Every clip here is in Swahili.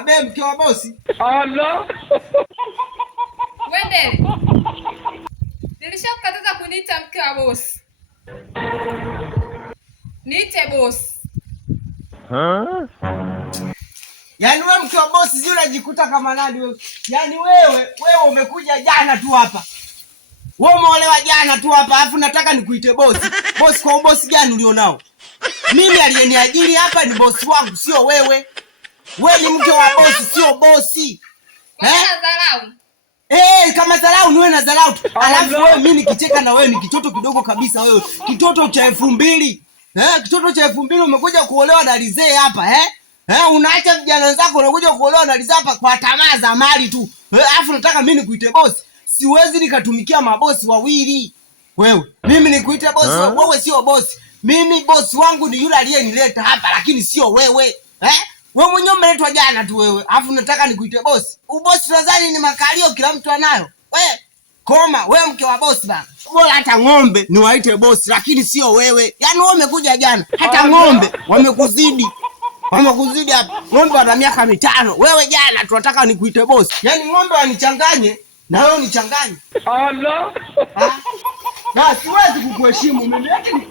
Abe mke wa bosi. Allah. Wende. Nilishakukataza kuniita mke wa bosi. Niite bosi. Yaani wewe mke wa bosi sio unajikuta kama nani wewe? Yaani wewe umekuja jana tu hapa. Wewe umeolewa jana tu hapa, alafu nataka nikuite bosi. Bosi kwa ubosi gani ulionao? Mimi aliyeniajiri hapa ni bosi wangu, sio wewe. Wewe ni mke wa bosi, sio bosi. Dharau. Kama dharau niwe na dharau. Alafu wewe mimi nikicheka na wewe ni kitoto kidogo kabisa wewe. Kitoto cha 2000. Kitoto cha 2000 umekuja kuolewa na Alizee hapa, unaacha vijana wenzako unakuja kuolewa na Alizee hapa kwa tamaa za mali tu. Alafu nataka mimi nikuite bosi. Siwezi nikatumikia mabosi wawili. Wewe, mimi nikuite bosi, wewe sio bosi. Mimi bosi wangu ni yule aliyenileta hapa lakini sio wewe. Wewe mwenyewe umeletwa jana tu wewe. Alafu nataka nikuite bosi. Ubosi tunadhani ni makalio kila mtu anayo. Wewe koma, wewe mke wa bosi bana. Bora hata ng'ombe niwaite bosi lakini sio wewe. Yaani wewe umekuja jana. Hata ng'ombe wamekuzidi. Wamekuzidi hapa. Ng'ombe wana miaka 5. Wewe jana tunataka nikuite bosi. Yaani ng'ombe wanichanganye na wewe unichanganye. Allah. Na siwezi kukuheshimu mimi lakini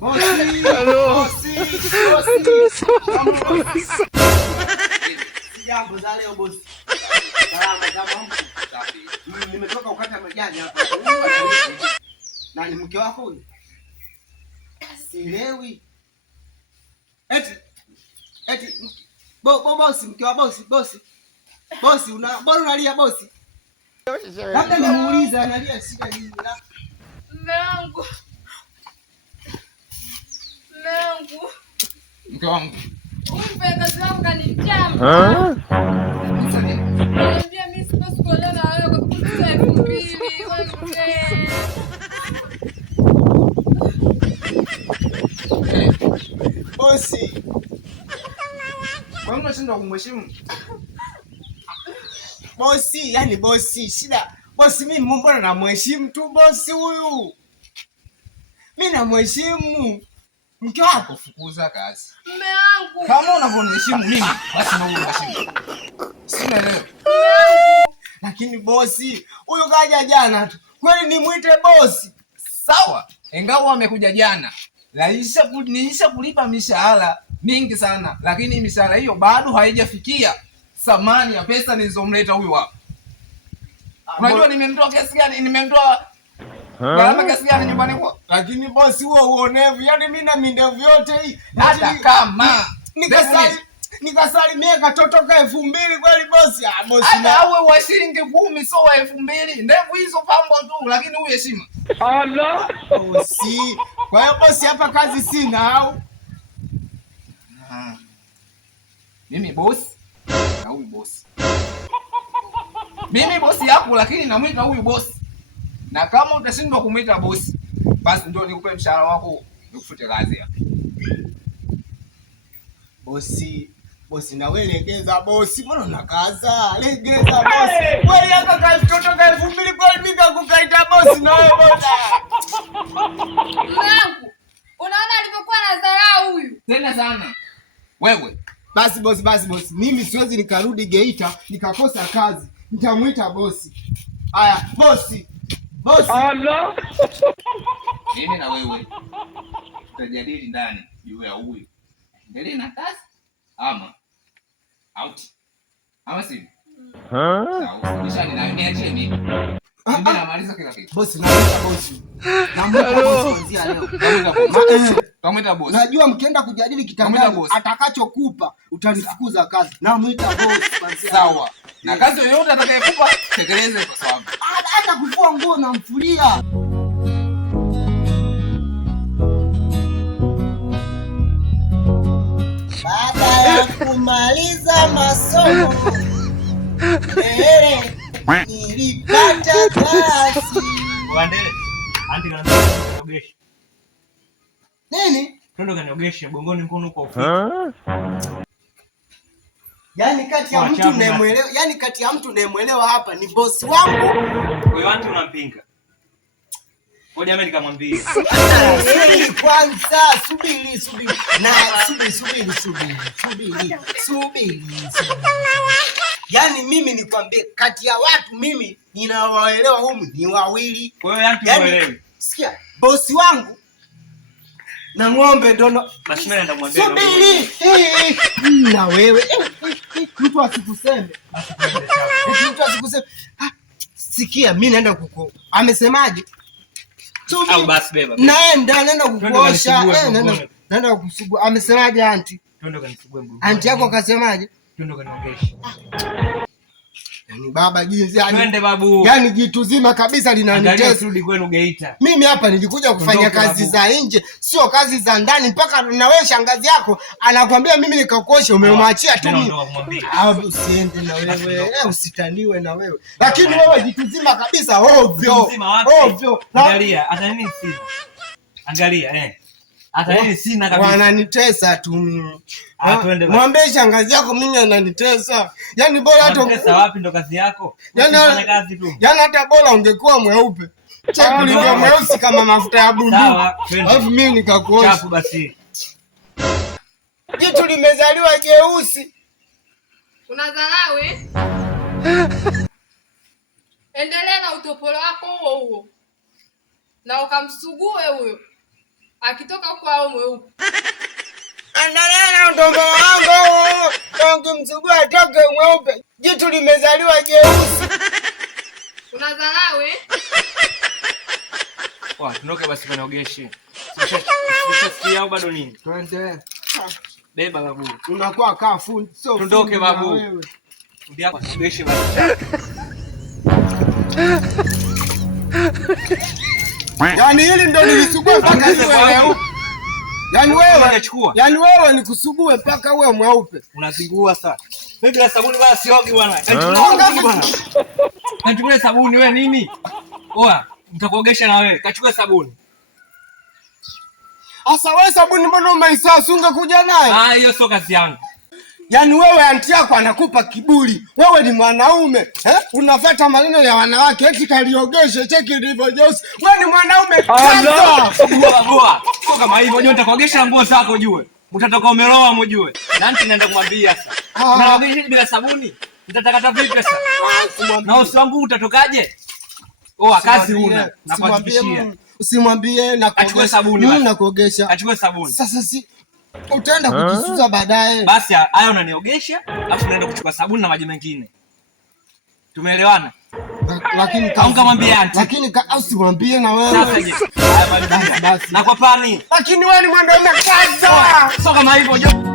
bosi. Jambo za leo bosi. Salama kama mtu. Nimetoka ukata majani hapa. Na ni mke wako huyu? Sielewi. Eti bosi, mke wa bosi. Bosi, bora unalia bosi. Labda nimuulize analia shida nini? Mume wangu. Mke wangu. Mfanyakazi wangu kanichamba. Niambia mimi sipaswi kuolewa na wewe kwa kukuza 2000. Bosi. Kwa nini unashindwa kumheshimu? Bosi, yani bosi, shida. Bosi mimi mbona namheshimu tu bosi huyu? Mimi namheshimu. Mke wako fukuza kazi. Mume wangu. Kama unavyoniheshimu mimi, basi na wewe unaheshimu. Sina leo. Lakini bosi, huyu kaja jana tu. Kwani nimuite bosi? Sawa. Ingawa amekuja jana. Nilisha kulipa mishahara mingi sana, lakini mishahara hiyo bado haijafikia thamani ya pesa nilizomleta huyu hapa. Unajua nimemtoa kiasi gani? Nimemtoa gharama kiasi gani nyumbani kwa? Lakini bosi huo uonevu. Yaani mimi na mindevu yote hii. Hata kama nikasalimia katoto ka 2000 kweli bosi? Bosi hata awe wa shilingi 10 sio wa 2000. Ndevu hizo pambo tu, lakini huyu heshima. Allah. Bosi. Kwa hiyo bosi hapa kazi sina au? Mimi bosi na huyu bosi. Mimi bosi yako lakini namwita huyu bosi. Na kama utashindwa kumuita bosi, basi ndio nikupe mshahara wako nikufute kazi hapa. Bosi na wewe legeza bosi. Mbona unakaza? Legeza bosi. Wewe yako katoto ka 2000 kwa mimi kukaita bosi na wewe bwana. Mungu. Unaona alipokuwa na dharau huyu? Tena sana. Wewe. Basi bosi. Mimi siwezi nikarudi Geita nikakosa kazi. Nitamuita bosi. Haya, bosi. Allah. Mimi na wewe tutajadili ndani juu ya huyu. Endelee na kazi ama out. Ama si? Sawa, nishani na niachie mimi. Mimi namaliza kila kitu. Bosi, namuita bosi. Namuita bosi kuanzia leo. Namuita bosi. Najua mkienda kujadili kitandani atakachokupa utanifukuza kazi. Namuita bosi kuanzia. Sawa. Na kazi yoyote atakayekupa tekeleze kwa sababu. Hata kufua nguo namfulia. Baada ya kumaliza masomo nilipata kazi. Wandele, anti kana kaniogesha. Nini? Twende kaniogesha mgongoni mkono kwa ufupi. Yaani kati ya mtu unayemwelewa hapa ni bosi wangu. Kwa hiyo anti unampinga. Ngoja mimi nikamwambie. Kwanza subiri. Na subiri. Yaani mimi nikwambie, kati ya watu mimi ninawaelewa humu ni wawili. Kwa hiyo uelewi. Sikia, bosi wangu na ng'ombe ndono. Basi mimi naenda kumwambia. Subiri. Na wewe mtu asikuseme. Mtu asikuseme. Sikia, mimi naenda kuko. Amesemaje? Au basi beba. Naenda kukuosha. Naenda kukusugua. Amesemaje anti? Twende kanisugue mguu. Anti yako akasemaje? Twende kaniogeshe. Yaani baba jinsi yani. Twende babu. Yaani jitu zima kabisa linanitesa. Rudi kwenu Geita. Mimi hapa nilikuja kufanya kazi za nje, sio kazi za ndani. Mpaka na wewe shangazi yako anakuambia mimi nikakuoshe, umemwachia tu mimi. Usiende na wewe, usitaniwe na wewe. Lakini wewe jitu zima kabisa ovyo. Angalia, hata nini sina. Angalia hata nini sina kabisa. Wananitesa tu mimi. Mwambie shangazi yako mimi ananitesa. Yaani bora hata ungetesa wapi ndo kazi yako? Unafanya kazi tu. Yaani hata bora ungekuwa mweupe. Cheki ulivyo mweusi kama mafuta ya bundu. Sawa, alafu mimi nikakuosha. Chafu basi. Jitu limezaliwa jeusi. Unadharau Endelea na utopolo wako huo. Na ukamsugue huyo. Akitoka huko au mweupe. Endelea na utopolo wangu. Ukimsugua atoke mweupe. Jitu limezaliwa jeusi. Unadharau Tunoke basi kaniogeshe. Sio bado nini? Twende. Beba babu. Unakuwa kaa fundi, sio fundi. Tuondoke babu. Fundi hapa beshe basi. Yaani hili ndo nilisugue mpaka iwe mweupe. Yaani wewe nikusugue mpaka uwe mweupe. Unazingua sana. Mimi bila sabuni bwana siogi bwana. Kachukue sabuni wewe nini? Oa, nitakuogesha na wewe. Kachukue sabuni. Asa wewe sabuni mbona umeisasu ungekuja naye? Hiyo sio kazi yangu. Yaani wewe anti yako anakupa kiburi. Wewe ni mwanaume, unafuata maneno ya wanawake eti kaliogeshe cheki ndivyo jeusi. Wewe ni mwanaume kwanza. Boa. Sio kama hivyo, unajua nitakuogesha nguo zako ujue. Utatoka umeloa mjue. Na anti naenda kumwambia sasa. Unaogesha bila sabuni? Nitatakata vipi sasa? Na uso wangu utatokaje? Kazi huna. Nakuhakikishia. Usimwambie na achukue sabuni basi. Na kuogesha. Achukue sabuni. Sasa utaenda kujisuza baadaye. Basi haya unaniogesha, afu unaenda kuchukua sabuni na maji mengine. Tumeelewana? Lakini ungamwambie anti. Lakini usimwambie na wewe. Sasa je. Haya basi. Na kwa pani. Lakini wewe ni mwanaume kwanza. Sio kama hivyo.